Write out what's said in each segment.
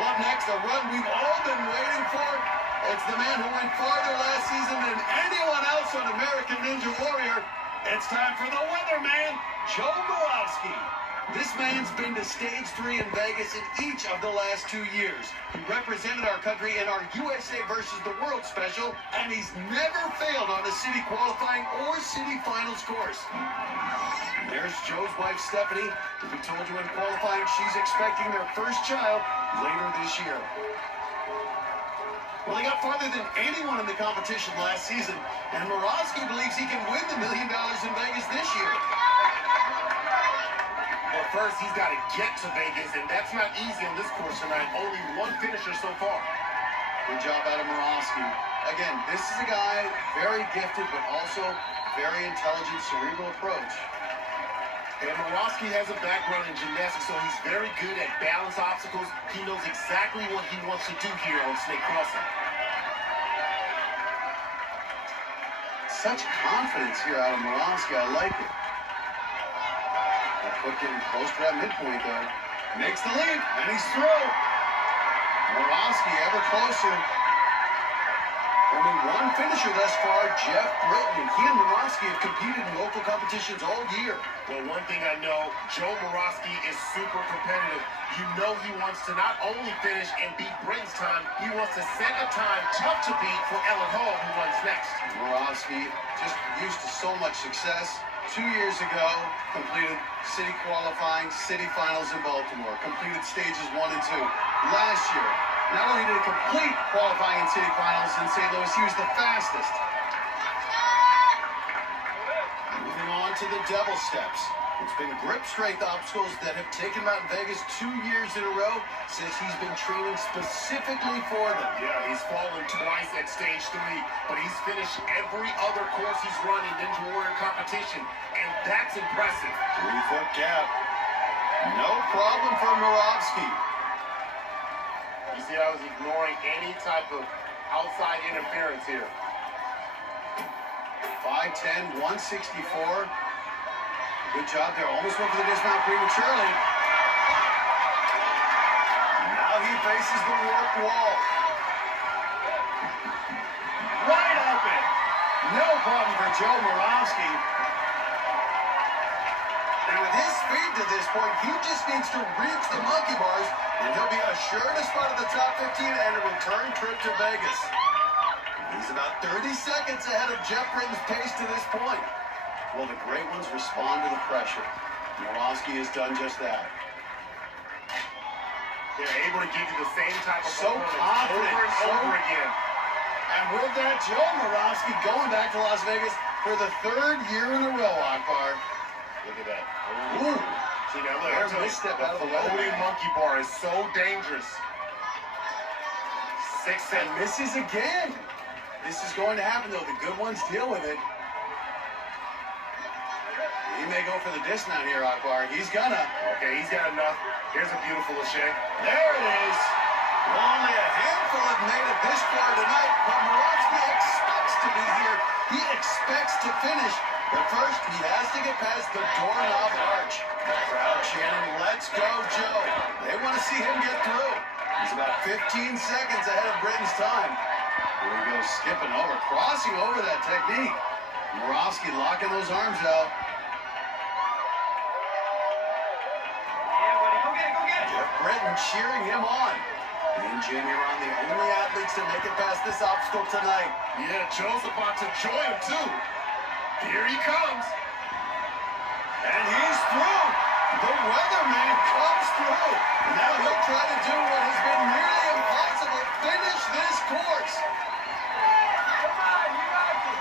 Well, up next, a run we've all been waiting for. It's the man who went farther last season than anyone else on American Ninja Warrior. It's time for the weatherman, Joe Moravsky. This man's been to Stage 3 in Vegas in each of the last 2 years. He represented our country in our USA versus the World special, and he's never failed on a city qualifying or city finals course. There's Joe's wife, Stephanie, who told you in qualifying she's expecting their first child later this year. Well, he got farther than anyone in the competition last season, and Moravsky believes he can win the $1 million in Vegas this year. Well, first, he's got to get to Vegas, and that's not easy on this course tonight. Only one finisher so far. Good job out of Moravsky. Again, this is a guy very gifted, but also very intelligent, cerebral approach. And Moravsky has a background in gymnastics, so he's very good at balance obstacles. He knows exactly what he wants to do here on Snake Crossing. Such confidence here out of Moravsky. I like it. That foot getting close to that midpoint, though. Makes the leap, and he's through. Moravsky ever closer. Only one finisher thus far, Geoff Britten. He and Moravsky have competed in local competitions all year. Well, one thing I know, Joe Moravsky is super competitive. You know he wants to not only finish and beat Britten's time, he wants to set a time tough to beat for Elet Hall, who runs next. Moravsky just used to so much success. 2 years ago, completed city qualifying, city finals in Baltimore. Completed stages 1 and 2. Last year, not only did he complete qualifying in city finals in St. Louis, he was the fastest. Moving on to the devil steps. It's been grip strength obstacles that have taken him out in Vegas 2 years in a row since he's been training specifically for them. Yeah, he's fallen twice at stage 3, but he's finished every other course he's run in Ninja Warrior competition, and that's impressive. 3-foot gap. No problem for Moravsky. You see, I was ignoring any type of outside interference here. 5'10", 164. Good job there. Almost went for the dismount prematurely. Now he faces the warp wall. Right open. No problem for Joe Moravsky. And with his speed to this point, he just needs to reach the monkey bars, and he'll be assured a spot at the top 15 and a return trip to Vegas. He's about 30 seconds ahead of Geoff Britten's pace to this point. Well, the great ones respond to the pressure. Moravsky has done just that. They're able to give you the same type of so confident over and over again. And with that, Joe Moravsky going back to Las Vegas for the 3rd year in a row, Akbar. Look at that. Ooh. See, now look, There's a misstep out of the floating monkey bar is so dangerous. 6 and misses again. This is going to happen, though. The good ones deal with it. He may go for the dismount here, Akbar. He's gonna. Okay, he's got enough. Here's a beautiful lachey. There it is. Only a handful have made it this far tonight, but Moravsky expects to be here. He expects to finish. But first, he has to get past the doorknob arch. Crowd chanting, "Let's go, Joe." They want to see him get through. He's about 15 seconds ahead of Britten's time. Here he goes, skipping over, crossing over that technique. Moravsky locking those arms out. Geoff Britten cheering him on. He and Jamie are the only athletes to make it past this obstacle tonight. Yeah, Joe's about to join him too. Here he comes. And he's through. The weatherman comes through. Now he'll try to do what has been nearly impossible, finish this course.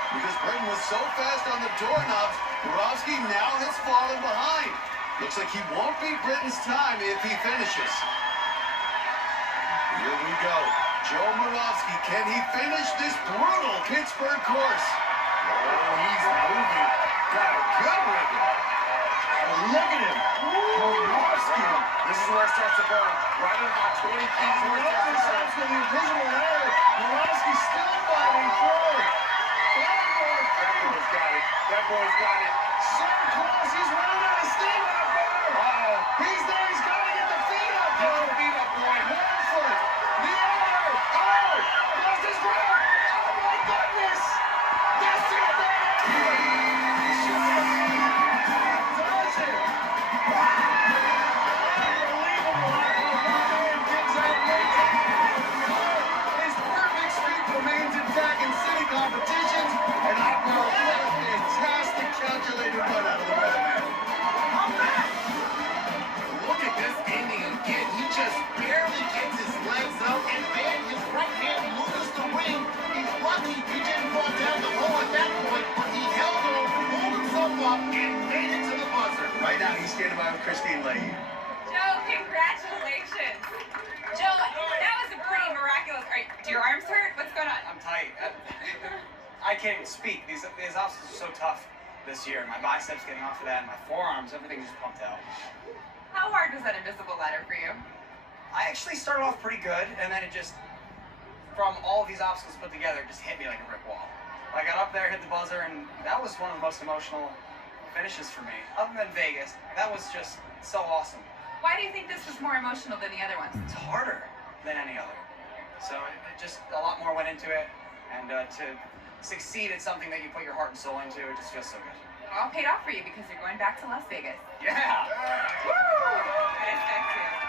Because Britten was so fast on the doorknobs, Moravsky now has fallen behind. Looks like he won't beat Britten's time if he finishes. Here we go. Joe Moravsky, can he finish this brutal Pittsburgh course? Oh, he's moving. Got a good rhythm. Look at him. Moravsky. This is where it starts to burn. Right at about 20 feet is where it starts to burn. With the invisible air, Moravsky still fighting through. That boy's got it. That boy's got it. So close, he's running out of steam out there. Uh-oh. He's there, he's got to get the feet up. Get the feet up, boy. 1 foot. can't even speak. These obstacles are so tough this year. My biceps getting off of that, and my forearms, everything just pumped out. How hard was that invisible ladder for you? I actually started off pretty good, and then it just, from all of these obstacles put together, it just hit me like a brick wall. I got up there, hit the buzzer, and that was one of the most emotional finishes for me. Other than Vegas, that was just so awesome. Why do you think this was more emotional than the other ones? It's harder than any other. So it just, a lot more went into it, and to succeed at something that you put your heart and soul into, it just feels so good. It all paid off for you because you're going back to Las Vegas. Yeah! Woo! Nice, nice, nice.